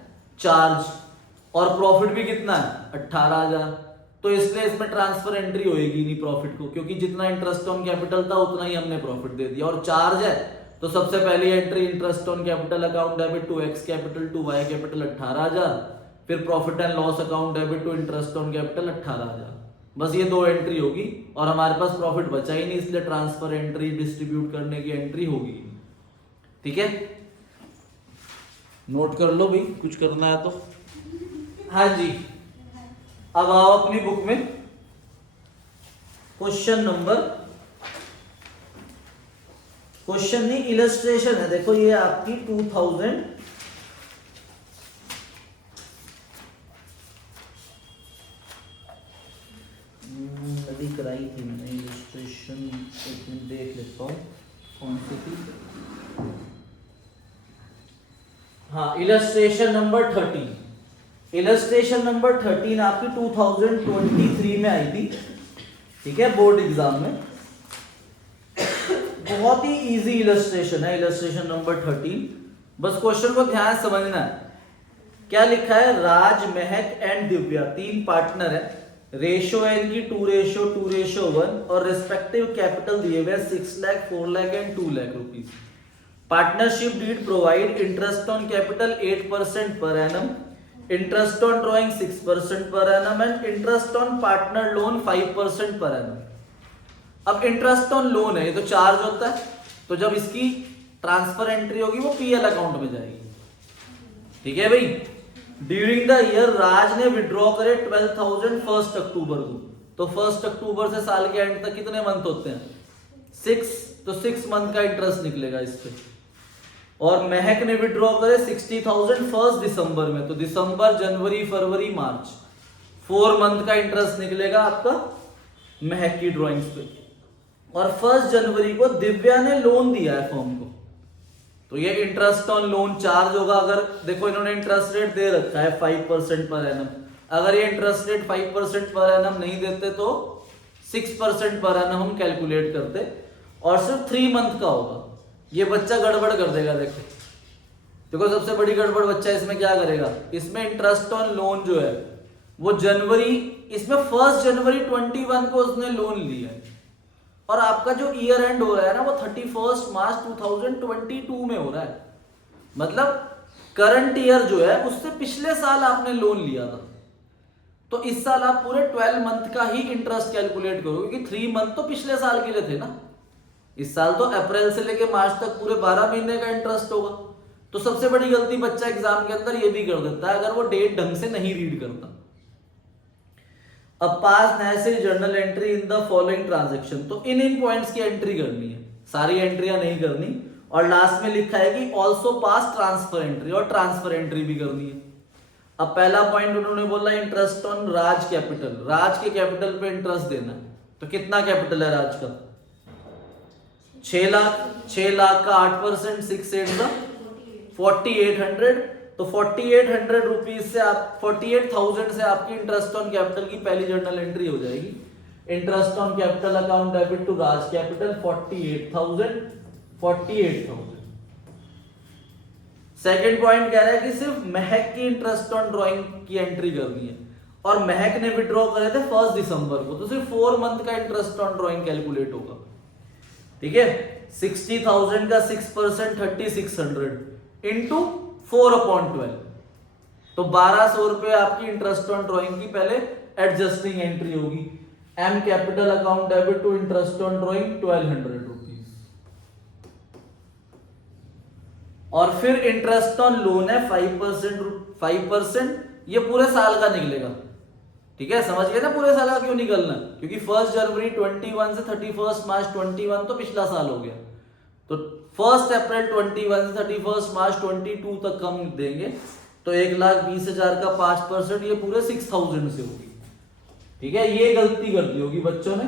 चार्ज, और प्रॉफिट भी कितना है, 18,000। तो इसलिए इसमें ट्रांसफर एंट्री होएगी नहीं प्रॉफिट को, क्योंकि जितना इंटरेस्ट ऑन कैपिटल था उतना ही हमने प्रॉफिट दे दिया। और चार्ज है तो सबसे पहली entry interest on capital account debit to X capital to Y capital 18,000, फिर profit and loss account debit to interest on capital 18,000। बस ये 2 एंट्री होगी और हमारे पास प्रॉफिट बचा ही नहीं, इसलिए ट्रांसफर एंट्री, डिस्ट्रीब्यूट करने की एंट्री होगी। ठीक है, नोट कर लो भाई, कुछ करना है तो। हाँ जी, अब आओ अपनी बुक में क्वेश्चन नहीं, इलस्ट्रेशन है। देखो ये आपकी 2000 कराई थी मैंने इलस्ट्रेशन, एक मिनट देख लेता हूँ कौन सी थी। हाँ, इलस्ट्रेशन नंबर 13। इलस्ट्रेशन नंबर 13 आपकी 2023 में आई थी। ठीक है, बोर्ड एग्जाम में। बहुत ही इजी इलस्ट्रेशन है, इलस्ट्रेशन नंबर 13। बस क्वेश्चन को ध्यान समझना है। क्या लिखा है, राज, महक एंड दिव्या 3 पार्टनर है। रेशो है इनकी 2:1 और रेस्पेक्टिव कैपिटल दिए हुए 6 lakh, 4 lakh and 2 lakh rupees. Partnership deed provide interest on capital 8% पर एनम, इंटरेस्ट ऑन ड्रॉइंग 6% पर annum and interest on partner loan 5% पर एनम। अब इंटरेस्ट ऑन लोन है, ये तो चार्ज होता है, तो जब इसकी ट्रांसफर एंट्री होगी वो पीएल अकाउंट में जाएगी। ठीक है भाई। ड्यूरिंग द ईयर राज ने विड्रॉ करे 12,000 1 अक्टूबर को। तो 1 अक्टूबर से साल के एंड तक कितने मंथ होते हैं, 6, तो 6 मंथ का इंटरेस्ट निकलेगा इस पे। और महक ने विड्रॉ करे 60,000 1 दिसंबर में, तो दिसंबर, जनवरी, फरवरी, मार्च, 4 मंथ का इंटरेस्ट निकलेगा आपका महक की ड्रॉइंग्स पे। और 1 जनवरी को दिव्या ने लोन दिया है फर्म को, तो ये इंटरेस्ट ऑन लोन चार्ज होगा। अगर देखो इन्होंने इंटरेस्ट रेट दे रखा है 5% पर एनम, अगर ये इंटरेस्ट रेट 5% पर एनम नहीं देते तो 6% पर एनम हम कैलकुलेट करते, और सिर्फ 3 मंथ का होगा। ये बच्चा गड़बड़ कर देगा। देखो सबसे बड़ी गड़बड़ बच्चा इसमें क्या करेगा, इसमें इंटरेस्ट ऑन लोन जो है वो जनवरी, इसमें 1 जनवरी 21 को उसने लोन लिया है, और आपका जो ईयर एंड हो रहा है ना वो 31 मार्च 2022 में हो रहा है, मतलब करंट ईयर जो है उससे पिछले साल आपने लोन लिया था। तो इस साल आप पूरे 12 मंथ का ही इंटरेस्ट कैलकुलेट करोगे, क्योंकि 3 मंथ तो पिछले साल के लिए थे ना। इस साल तो अप्रैल से लेके मार्च तक पूरे 12 महीने का इंटरेस्ट होगा। तो सबसे बड़ी गलती बच्चा एग्जाम के अंदर ये भी कर देता है अगर वो डेट ढंग से नहीं रीड करता। अब पास necessary journal entry in the following transaction, तो इन पॉइंट्स की एंट्री करनी है, सारी एंट्रियां नहीं करनी। और लास्ट में लिखा है कि ऑल्सो पास ट्रांसफर एंट्री, और ट्रांसफर एंट्री भी करनी है। अब पहला पॉइंट उन्होंने बोला इंटरेस्ट ऑन राज कैपिटल, राज के कैपिटल पे इंटरेस्ट देना है। तो कितना कैपिटल है राज का? 6 लाख, 6 लाख का 8%, 6 8 का 4800। तो 4800 रुपीज से आप 48,000 से आपकी इंटरेस्ट ऑन कैपिटल की पहली जर्नल एंट्री हो जाएगी। Interest on capital account debit to Raj capital 48,000। Second point कह रहा है कि सिर्फ महक की इंटरेस्ट ऑन ड्रॉइंग की एंट्री करनी है, और महक ने विड्रॉ करे थे 1 दिसंबर को, तो सिर्फ 4 मंथ का इंटरेस्ट ऑन ड्रॉइंग कैलकुलेट होगा। ठीक है, 60,000 का 6% 3600 इंटू 4/12, तो 1200 रुपए आपकी इंटरेस्ट ऑन ड्रॉइंग की पहले एडजस्टिंग एंट्री होगी। M capital account debit to interest on drawing 1200 rupees. और फिर इंटरेस्ट ऑन लोन है 5%, ये पूरे साल का निकलेगा। ठीक है, समझ गए ना पूरे साल का क्यों निकलना, क्योंकि 1 जनवरी 21 से 31 मार्च 21 तो पिछला साल हो गया, तो 1 अप्रैल 21 से 31 मार्च 22 तक हम देंगे। तो 1,20,000 का 5%, ये पूरे 6,000 से होगी। ठीक है, ये गलती कर दी होगी बच्चों ने,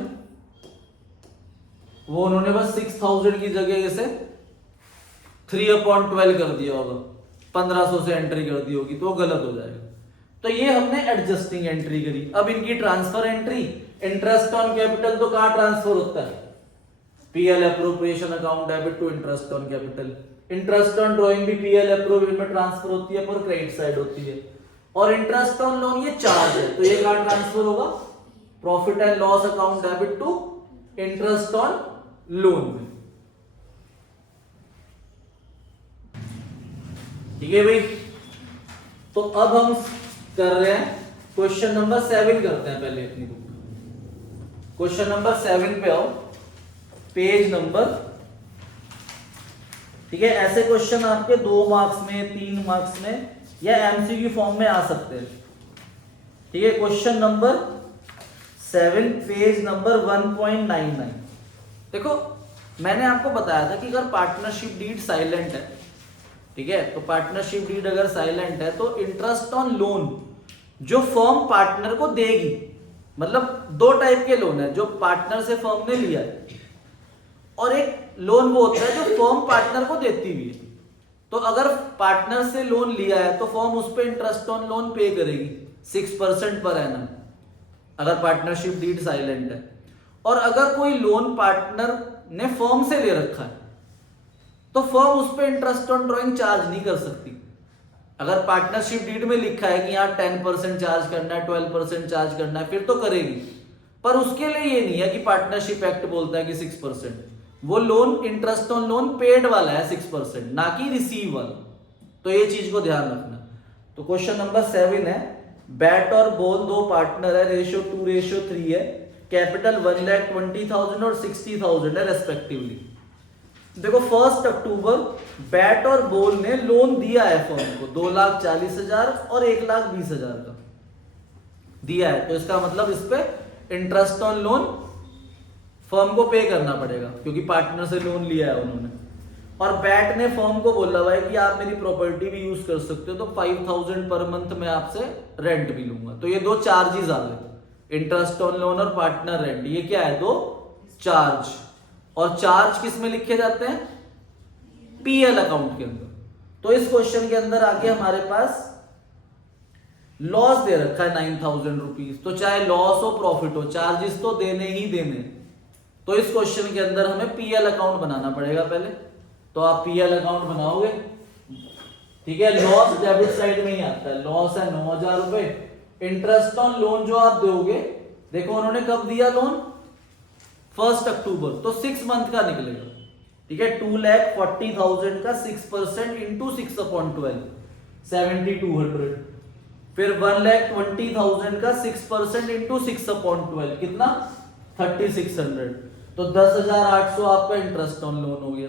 वो उन्होंने बस 6,000 की जगह इसे 3/12 कर दिया होगा, 1500 से एंट्री कर दी होगी, तो गलत हो जाएगा। तो ये हमने एडजस्टिंग एंट्री करी। अब इनकी transfer entry, interest on capital तो कहां ट्रांसफर होता है? PL appropriation account debit to interest on capital. Interest on drawing भी पीएल अप्रोप्रिएशन में ट्रांसफर होती है, पर क्रेडिट साइड होती है। और इंटरेस्ट ऑन लोन ये चार्ज है, तो ये कहां ट्रांसफर होगा? Profit and loss account debit to interest on loan में। ठीक है भाई, तो अब हम कर रहे हैं क्वेश्चन नंबर 7 करते हैं पहले अपनी बुक। क्वेश्चन नंबर 7 पे आओ, पेज नंबर। ठीक है, ऐसे क्वेश्चन आपके 2 मार्क्स में, 3 मार्क्स में या एमसीक्यू फॉर्म में आ सकते हैं। ठीक है, क्वेश्चन नंबर 7 पेज नंबर 1.99। देखो, मैंने आपको बताया था कि अगर पार्टनरशिप डीड साइलेंट है, ठीक है, तो पार्टनरशिप डीड अगर साइलेंट है तो इंटरेस्ट ऑन लोन जो फर्म पार्टनर को देगी, मतलब 2 टाइप के लोन है, जो पार्टनर से फर्म ने लिया है, और एक लोन वो होता है जो फर्म पार्टनर को देती हुई है। तो अगर पार्टनर से लोन लिया है तो फर्म उस पर इंटरेस्ट ऑन लोन पे करेगी 6% पर एनम, अगर पार्टनरशिप डीड साइलेंट है। और अगर कोई लोन पार्टनर ने फर्म से ले रखा है तो फर्म उस पर इंटरेस्ट ऑन ड्रॉइंग चार्ज नहीं कर सकती। अगर पार्टनरशिप डीड में लिखा है कि यहाँ 10% चार्ज करना है, 12% चार्ज करना है, फिर तो करेगी, पर उसके लिए ये नहीं है कि पार्टनरशिप एक्ट बोलता है कि 6%। वो loan interest on loan paid वाला है 6%, ना कि रिसीव वाला। तो ये चीज को ध्यान रखना। तो क्वेश्चन नंबर 7 है, बैट और बॉल 2 पार्टनर है, रेशियो 2:3 है, कैपिटल 1,20,000 और 60,000 है रेस्पेक्टिवली। देखो 1 अक्टूबर बैट और बॉल ने लोन दिया है फर्म को 2,40,000 और 1,20,000 का दिया है, तो इसका मतलब इस पे इंटरेस्ट ऑन लोन फर्म को पे करना पड़ेगा, क्योंकि पार्टनर से लोन लिया है उन्होंने। और बैट ने फर्म को बोला हुआ है कि आप मेरी प्रॉपर्टी भी यूज कर सकते हो, तो 5,000 पर मंथ में आपसे रेंट भी लूंगा। तो ये 2 चार्जेस आ गए, इंटरेस्ट ऑन लोन और पार्टनर रेंट। ये क्या है? 2 चार्ज। और चार्ज किस में लिखे जाते हैं? पीएल अकाउंट के अंदर। तो इस क्वेश्चन के अंदर आके हमारे पास लॉस दे रखा है 9,000 रुपीज, तो चाहे लॉस हो प्रॉफिट हो, चार्जेस तो देने ही देने। तो इस क्वेश्चन के अंदर हमें पीएल अकाउंट बनाना पड़ेगा पहले। तो आप पीएल अकाउंट बनाओगे, ठीक है। लॉस डेबिट साइड में ही आता है, लॉस है 9,000 रुपए। इंटरेस्ट ऑन लोन जो आप दोगे, देखो उन्होंने कब दिया लोन? 1 अक्टूबर, तो 6 मंथ का निकलेगा। ठीक है, 2,40,000 का 6% इंटू 6/12 7,200। फिर 1,20,000 का 6% इंटू 6/12 कितना 3,600। तो 10,800 आपका इंटरेस्ट ऑन लोन हो गया।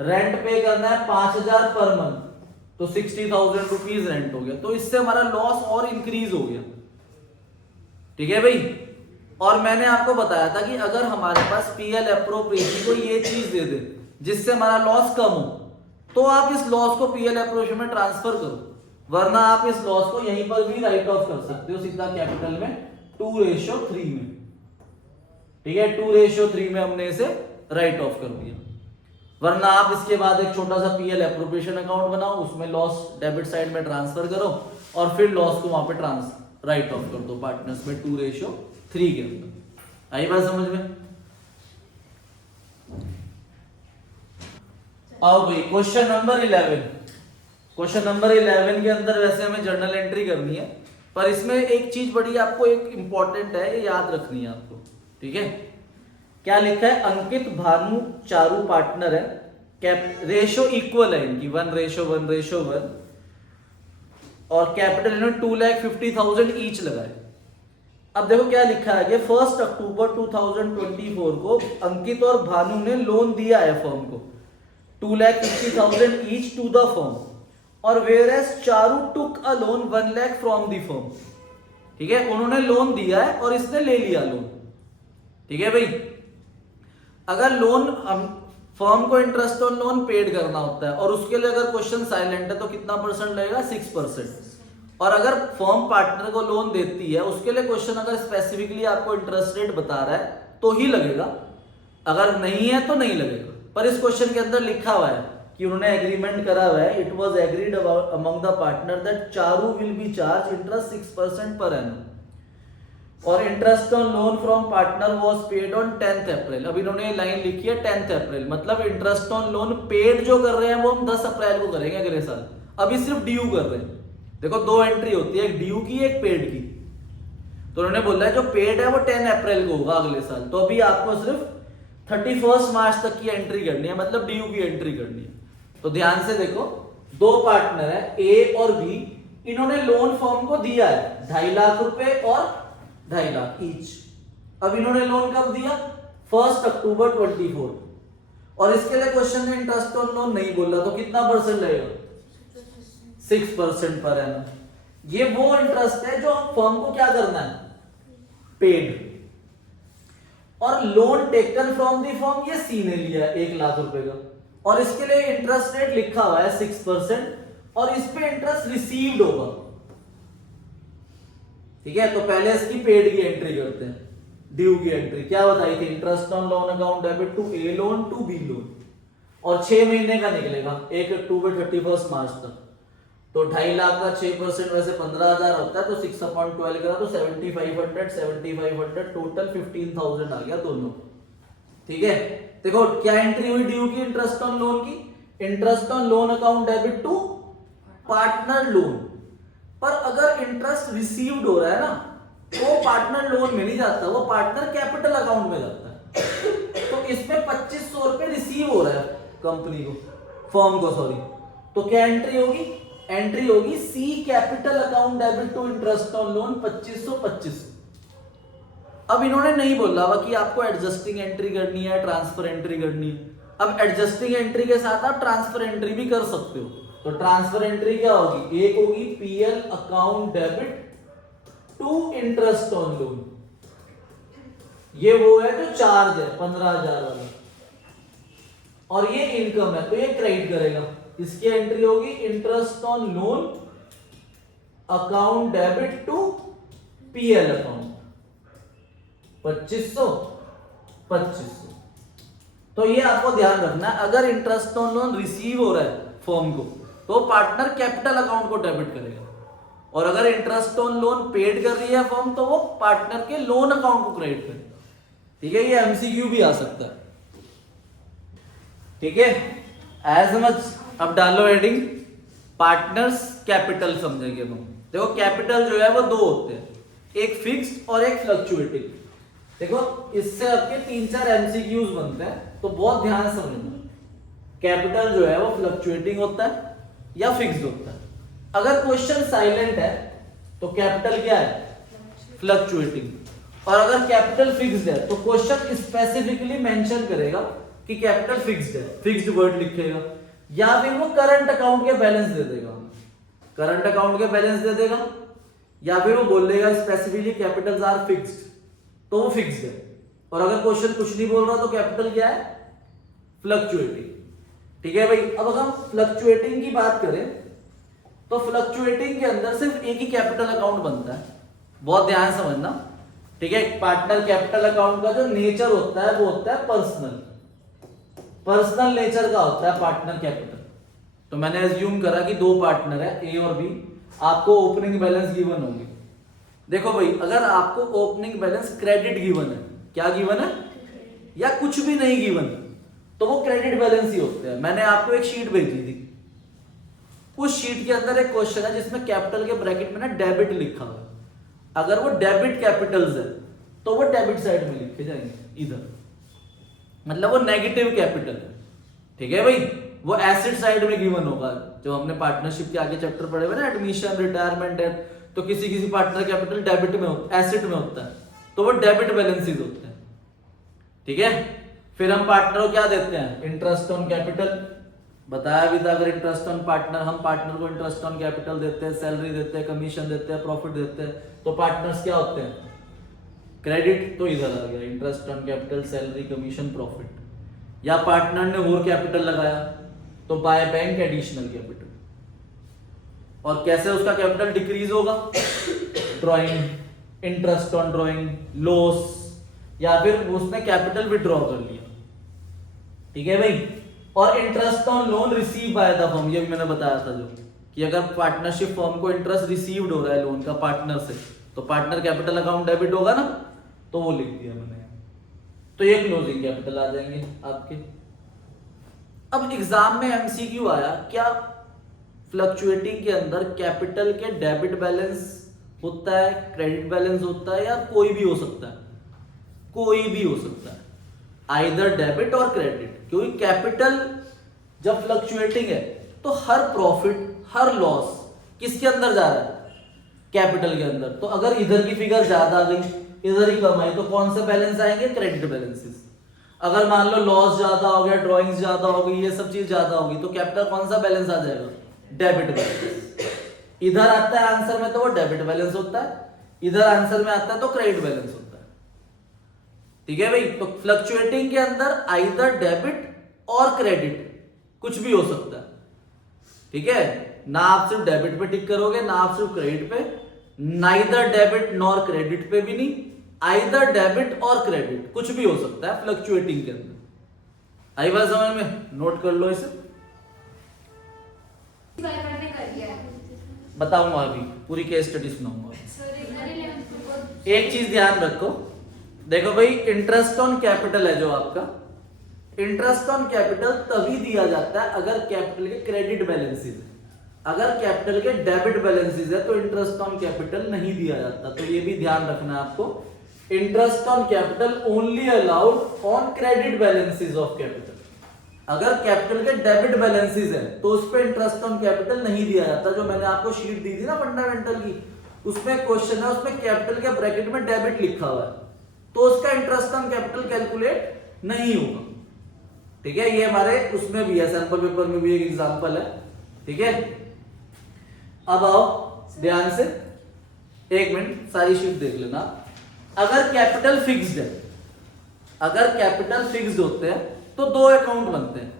रेंट पे करना है 5,000 पर मंथ, तो 60,000 रुपीज रेंट हो गया। तो इससे हमारा लॉस और इंक्रीज हो गया। ठीक है भाई, और मैंने आपको बताया था कि अगर हमारे पास पीएल एप्रोप्रिएशन को ये चीज दे दे जिससे हमारा लॉस कम हो, तो आप इस लॉस को पीएल एप्रोप्रिएशन में ट्रांसफर करो, वरना आप इस लॉस को यहीं पर भी राइट ऑफ कर सकते हो सीधा कैपिटल में 2:3 में। ठीक है, 2:3 में हमने इसे राइट ऑफ कर दिया। वरना आप इसके बाद एक छोटा सा पीएल एप्रोप्रिएशन अकाउंट बनाओ, उसमें लॉस डेबिट साइड में ट्रांसफर करो और फिर लॉस को वहां पे राइट ऑफ कर दो पार्टनर्स में 2:3 के अंदर। आई बात समझ में? आओ भाई क्वेश्चन नंबर 11। क्वेश्चन नंबर 11 के अंदर वैसे हमें जर्नल एंट्री करनी है, पर इसमें एक चीज बड़ी आपको एक इंपॉर्टेंट है, ये याद रखनी है आपको। ठीक है, क्या लिखा है? अंकित, भानु, चारू पार्टनर है, रेशो इक्वल है इनकी 1:1:1 और कैपिटल इन्होंने 2,50,000 ईच लगाए। अब देखो क्या लिखा है, 1 अक्टूबर 2024 को अंकित और भानु ने लोन दिया है फर्म को 2,50,000 ईच टू द फर्म, और whereas Charu took a loan 1 लाख फ्रॉम द फर्म। ठीक है, उन्होंने लोन दिया है और इसने ले लिया लोन। ठीक है भाई, अगर लोन फर्म को इंटरेस्ट ऑन लोन पेड करना होता है और उसके लिए अगर क्वेश्चन साइलेंट है तो कितना परसेंट लगेगा? 6%। और अगर फर्म पार्टनर को लोन देती है उसके लिए क्वेश्चन अगर स्पेसिफिकली आपको इंटरेस्ट रेट बता रहा है तो ही लगेगा, अगर नहीं है तो नहीं लगेगा। पर इस क्वेश्चन के अंदर लिखा हुआ है कि उन्होंने एग्रीमेंट करा हुआ है, it was agreed among the partner that Charu will be charge interest 6% पर एनम और interest on loan from partner was paid on 10th April. अब इन्होंने लाइन लिखी है 10th अप्रैल, मतलब इंटरेस्ट ऑन लोन पेड जो कर रहे हैं वो हम 10 अप्रैल को करेंगे अगले साल। अभी सिर्फ ड्यू कर रहे हैं। देखो 2 एंट्री होती है, एक ड्यू की एक पेड की। तो उन्होंने बोला है जो पेड है वो 10 अप्रैल को होगा अगले साल। तो अभी आपको सिर्फ 31 मार्च तक की एंट्री करनी है, मतलब ड्यू की एंट्री करनी है। तो ध्यान से देखो, 2 पार्टनर है ए और बी, इन्होंने लोन फर्म को दिया है 2.5 लाख रुपए और 2.5 लाख ईच। अब इन्होंने लोन कब दिया? 1 अक्टूबर 24। और इसके लिए क्वेश्चन में इंटरेस्ट ऑन लोन नहीं बोला, तो कितना परसेंट लगेगा? 6% पर एनम। ये वो इंटरेस्ट है जो फर्म को क्या करना है? पेड। और loan taken from the firm, ये सी ने लिया है 1 लाख रुपए का, और इसके लिए इंटरेस्ट रेट लिखा हुआ है 6% और इस पे इंटरेस्ट रिसीव्ड होगा। ठीक है, तो पहले इसकी पेड की एंट्री करते हैं। ड्यू की एंट्री क्या बताई थी? Interest on loan account debit to A loan to B loan, और 6 महीने का निकलेगा 1 अक्टूबर 31 मार्च तक। तो 2.5 लाख का 6% वैसे 15,000 होता है, तो 6/12 करा तो 7,500 टोटल 15,000 आ गया दोनों। ठीक है, देखो क्या एंट्री हुई ड्यू की? इंटरेस्ट ऑन लोन की, interest on loan account debit to partner loan. पर अगर इंटरेस्ट रिसीव्ड हो रहा है ना, तो पार्टनर लोन में नहीं जाता, वो पार्टनर कैपिटल अकाउंट में जाता है। तो इसमें 2,500 रुपए रिसीव हो रहा है कंपनी को, फर्म को, सॉरी। तो क्या एंट्री होगी? एंट्री होगी C capital account debit to interest on loan 2,500। अब इन्होंने नहीं बोला हुआ कि आपको एडजस्टिंग एंट्री करनी है, ट्रांसफर एंट्री करनी है। अब एडजस्टिंग एंट्री के साथ आप ट्रांसफर एंट्री भी कर सकते हो। तो ट्रांसफर एंट्री क्या होगी? एक होगी PL account debit to interest on loan, ये वो है जो चार्ज है 15,000 वाला, और ये इनकम है तो ये क्रेडिट करेगा। इसकी एंट्री होगी interest on loan account debit to PL account 2,500। तो ये आपको ध्यान रखना है, अगर इंटरेस्ट ऑन लोन रिसीव हो रहा है फर्म को तो पार्टनर कैपिटल अकाउंट को डेबिट करेगा, और अगर इंटरेस्ट ऑन लोन पेड कर रही है फर्म तो वो पार्टनर के लोन अकाउंट को क्रेडिट करेगा। ठीक है, ये एमसीक्यू भी आ सकता है। ठीक है, एज मच। अब डालो हेडिंग पार्टनर्स कैपिटल, समझेंगे हम। देखो कैपिटल जो है वो 2 होते हैं, एक फिक्स्ड और एक फ्लक्चुएटिंग। देखो इससे आपके 3-4 एमसीक्यूज बनते हैं, तो बहुत ध्यान से समझना। कैपिटल जो है वो फ्लक्चुएटिंग होता है या फिक्स्ड होता है। अगर क्वेश्चन साइलेंट है तो कैपिटल क्या है, फ्लक्चुएटिंग। और अगर कैपिटल फिक्स्ड है तो क्वेश्चन स्पेसिफिकली मेंशन करेगा कि कैपिटल फिक्स्ड है, फिक्स्ड वर्ड लिखेगा, या फिर वो करंट अकाउंट के बैलेंस दे देगा, करंट अकाउंट के बैलेंस दे देगा, या फिर वो बोल देगा स्पेसिफिकली कैपिटल्स आर फिक्स्ड, तो वो फिक्स्ड है। और अगर क्वेश्चन कुछ नहीं बोल रहा तो कैपिटल क्या है, फ्लक्चुएटिंग। ठीक है भाई। अब अगर हम फ्लक्चुएटिंग की बात करें तो फ्लक्चुएटिंग के अंदर सिर्फ एक ही कैपिटल अकाउंट बनता है, बहुत ध्यान समझना। ठीक है। पार्टनर कैपिटल अकाउंट का जो नेचर होता है वो होता है पर्सनल, पर्सनल नेचर का होता है पार्टनर कैपिटल। तो मैंने एज्यूम करा कि 2 पार्टनर है ए और बी, आपको ओपनिंग बैलेंस गिवन होंगे। देखो भाई, अगर आपको ओपनिंग बैलेंस क्रेडिट गिवन है, क्या गिवन है, या कुछ भी नहीं गिवन, तो वो क्रेडिट बैलेंस ही होते हैं। मैंने आपको एक शीट भेजी थी, उस शीट के अंदर एक क्वेश्चन है जिसमें कैपिटल के ब्रैकेट में ना डेबिट लिखा हुआ है। अगर वो डेबिट कैपिटल्स है तो वो डेबिट साइड में लिखे जाएंगे इधर, मतलब वो नेगेटिव कैपिटल है। ठीक है भाई। वो एसेट साइड में गिवन होगा, जो हमने पार्टनरशिप के आगे चैप्टर पढ़े हुए ना, एडमिशन, रिटायरमेंट, डेट, तो किसी किसी पार्टनर कैपिटल डेबिट में एसेट में होता है, तो वो डेबिट बैलेंसेस होते हैं। ठीक है। फिर हम पार्टनर को क्या देते हैं, इंटरेस्ट ऑन कैपिटल, बताया भी था। अगर इंटरेस्ट ऑन पार्टनर, हम पार्टनर को इंटरेस्ट ऑन कैपिटल देते हैं, सैलरी देते हैं, कमीशन देते हैं, प्रॉफिट देते हैं, तो पार्टनर्स क्या होते हैं, क्रेडिट। तो इधर आ गया interest on capital, salary, commission, profit. या पार्टनर ने और कैपिटल लगाया तो बाय बैंक एडिशनल कैपिटल। और कैसे उसका कैपिटल डिक्रीज होगा, drawing, interest on drawing, loss, या फिर उसने कैपिटल विड्रॉ कर लिया। ठीक है भाई। और interest on loan receive by the firm, ये भी मैंने बताया था, जो कि अगर पार्टनरशिप फर्म को इंटरेस्ट रिसीव्ड हो रहा है लोन का पार्टनर से, तो पार्टनर कैपिटल अकाउंट डेबिट होगा ना, तो वो लिख दिया मैंने। तो ये क्लोजिंग कैपिटल आ जाएंगे आपके। अब एग्जाम में एमसीक्यू आया, क्या फ्लक्चुएटिंग के अंदर कैपिटल के डेबिट बैलेंस होता है, क्रेडिट बैलेंस होता है, या कोई भी हो सकता है, कोई भी हो सकता है, आइदर डेबिट और क्रेडिट। क्योंकि कैपिटल जब फ्लक्चुएटिंग है तो हर प्रॉफिट, हर लॉस किसके अंदर जा रहा है, कैपिटल के अंदर। तो अगर इधर की फिगर ज्यादा आ गई, इधर ही कम आई, तो कौन से बैलेंस आएंगे, क्रेडिट बैलेंसेस। अगर मान लो लॉस ज्यादा हो गया, ड्रॉइंग्स ज्यादा हो गई, ये सब चीज ज्यादा होगी, तो कैपिटल कौन सा बैलेंस आ जाएगा, डेबिट बैलेंस। इधर आता है आंसर में तो वो डेबिट बैलेंस होता है, इधर आंसर में आता है तो क्रेडिट बैलेंस होता है। ठीक है भाई। तो फ्लक्चुएटिंग के अंदर आइदर डेबिट और क्रेडिट कुछ भी हो सकता है। ठीक है। ना आप सिर्फ डेबिट पे टिक करोगे, ना आप सिर्फ क्रेडिट पे, नाइदर डेबिट नॉर क्रेडिट पे भी नहीं, आइदर डेबिट और क्रेडिट, कुछ भी हो सकता है फ्लक्चुएटिंग के अंदर। आई बात समझ में, नोट कर लो इसे। बताऊंगा अभी, पूरी केस स्टडी सुनाऊंगा। एक चीज ध्यान रखो, देखो भाई, इंटरेस्ट ऑन कैपिटल है जो आपका, इंटरेस्ट ऑन कैपिटल तभी दिया जाता है अगर कैपिटल के क्रेडिट बैलेंसेस है। अगर कैपिटल के डेबिट बैलेंसेस है तो इंटरेस्ट ऑन कैपिटल नहीं दिया जाता। तो ये भी ध्यान रखना है आपको, interest on capital only allowed on credit balances of capital. अगर कैपिटल के डेबिट बैलेंसेस है तो उस पर इंटरेस्ट ऑन कैपिटल नहीं दिया जाता। जो मैंने आपको शीट दी थी ना फंडामेंटल की, उसमें क्वेश्चन है, उसमें कैपिटल के ब्रैकेट में डेबिट लिखा हुआ है, तो उसका इंटरेस्ट ऑन कैपिटल कैलकुलेट नहीं होगा। ठीक है। ये हमारे उसमें भी है, सैंपल पेपर में भी एक एग्जांपल है। ठीक है। अब आओ ध्यान से, एक मिनट सारी शीट देख लेना। अगर कैपिटल फिक्स्ड है, अगर कैपिटल फिक्स्ड होते हैं तो 2 अकाउंट बनते हैं,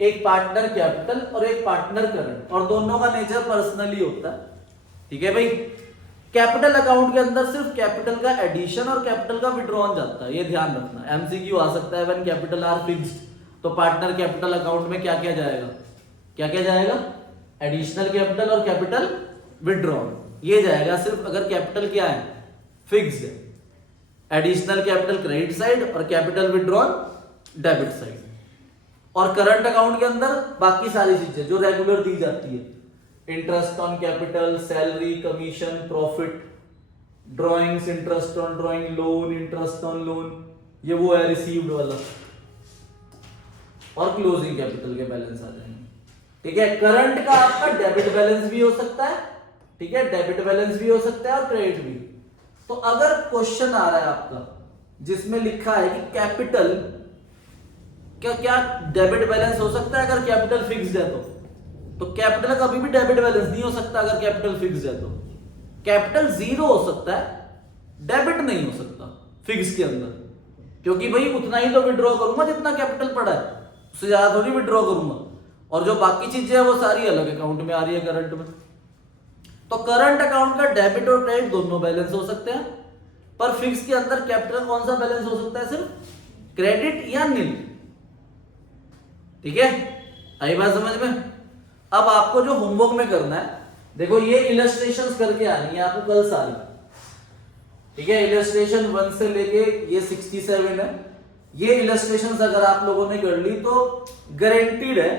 एक पार्टनर कैपिटल और एक पार्टनर करंट, और दोनों का नेचर पर्सनली होता है। ठीक है भाई। कैपिटल अकाउंट के अंदर सिर्फ कैपिटल का एडिशन और कैपिटल का विड्रॉन जाता है, ये ध्यान रखना। एमसीक्यू आ सकता है, व्हेन कैपिटल आर फिक्स्ड, तो पार्टनर कैपिटल अकाउंट में क्या क्या जाएगा, क्या क्या जाएगा, एडिशनल कैपिटल और कैपिटल विड्रॉन, ये जाएगा सिर्फ अगर कैपिटल क्या है, फिक्स्ड है। एडिशनल कैपिटल क्रेडिट साइड और कैपिटल विड्रॉन डेबिट साइड। और करंट अकाउंट के अंदर बाकी सारी चीजें जो रेगुलर दी जाती है, interest on capital, salary, commission, profit, drawings, interest on drawing, loan, interest on loan, ये वो है रिसीव्ड वाला, और क्लोजिंग कैपिटल के बैलेंस आ जाएंगे। ठीक है, करंट का आपका डेबिट बैलेंस भी हो सकता है, ठीक है, डेबिट बैलेंस भी हो सकता है और क्रेडिट भी। तो अगर क्वेश्चन आ रहा है आपका जिसमें लिखा है कि कैपिटल, क्या डेबिट बैलेंस हो सकता है अगर कैपिटल फिक्स्ड है तो कैपिटल कभी भी डेबिट बैलेंस नहीं हो सकता अगर कैपिटल फिक्स्ड है। तो कैपिटल जीरो हो सकता है, डेबिट नहीं हो सकता फिक्स के अंदर, क्योंकि भाई उतना ही तो विड्रॉ करूंगा जितना कैपिटल पड़ा है, उससे ज्यादा थोड़ी विड्रॉ करूंगा, और जो बाकी चीजें है वो सारी अलग अकाउंट में आ रही है, करंट में। तो करंट अकाउंट का डेबिट और क्रेडिट दोनों बैलेंस हो सकते हैं, पर फिक्स के अंदर कैपिटल कौन सा बैलेंस हो सकता है, सिर्फ क्रेडिट या नील। ठीक है, आई बात समझ में। अब आपको जो होमवर्क में करना है, देखो ये इलस्ट्रेशंस करके आनी है आपको कल सारी, ठीक है, इलस्ट्रेशन 1 से लेके ये 67 है। ये इलस्ट्रेशंस अगर आप लोगों ने कर ली तो गारंटीड है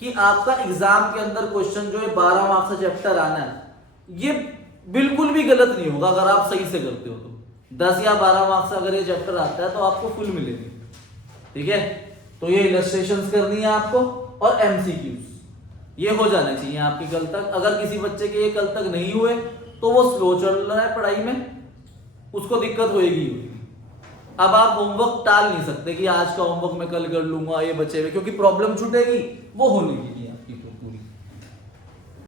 कि आपका एग्जाम के अंदर क्वेश्चन जो है 12 मार्क्स का चैप्टर आना है, ये बिल्कुल भी गलत नहीं होगा अगर आप सही से करते हो। तो 10 या 12 मार्क्स अगर ये चैप्टर आता है तो आपको फुल मिलेगी। ठीक है, तो ये इलस्ट्रेशंस करनी है आपको, और एमसीक्यूज ये हो जाने चाहिए आपकी कल तक। अगर किसी बच्चे के ये कल तक नहीं हुए तो वो स्लो चल रहा है पढ़ाई में, उसको दिक्कत होएगी। अब आप होमवर्क टाल नहीं सकते कि आज का होमवर्क मैं कल कर लूंगा ये बचे हुए, क्योंकि प्रॉब्लम छूटेगी वो होने की नहीं है।